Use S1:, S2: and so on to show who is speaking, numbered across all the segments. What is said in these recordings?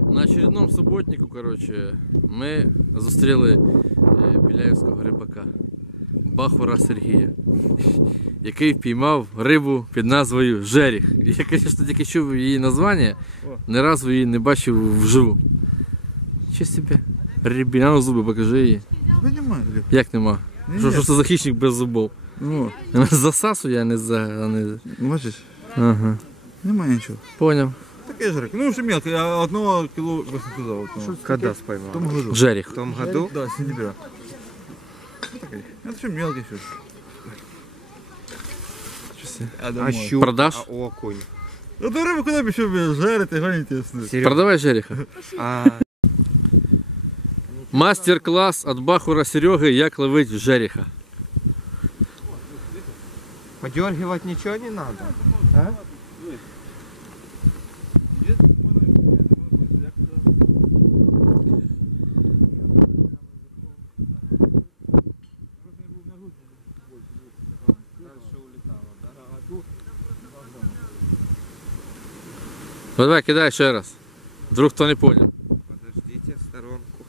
S1: На очередному суботнику, коротше, ми зустріли біляївського рибака Бахура Сергія, який впіймав рибу під назвою Жеріх. Я, звісно, тільки чув її названня, ні разу її не бачив вживу. Що себе? Рибіна, ну зуби покажи її.
S2: Зуби немає.
S1: Як нема? Що це за хищник без зубов?
S2: Ну.
S1: Засасує, а не за...
S2: Бачиш?
S1: Ага.
S2: Немає нічого.
S1: Поняв.
S2: Такий жерех. Ну, вже мелкий, а одного кіло 800 за.
S3: Когда споймал?
S2: В том году.
S1: Жеріх.
S3: В том году?
S2: Да, с сентября. Ну, такой. Это все мелкий все.
S3: А щука?
S1: Продаж?
S3: А окунь?
S2: Ну, ты рыбу куда бы еще жарить, гоните.
S1: Продавай жереха. Мастер-класс от Бахура Сереги, як ловить жереха.
S3: Подергивать ничего не надо? А?
S1: Давай, кидай ще раз. Вдруг хто не понял.
S3: Подождите в сторонку.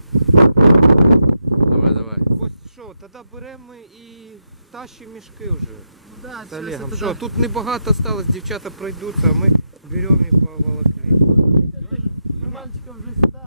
S1: Давай, давай.
S3: Ось що, тоді беремо і тащимо мішки вже.
S2: Да,
S3: З Олегом. Що, тут небагато осталось, дівчата пройдуться, а ми беремо і поволокли.
S2: Мальчиков уже сюда.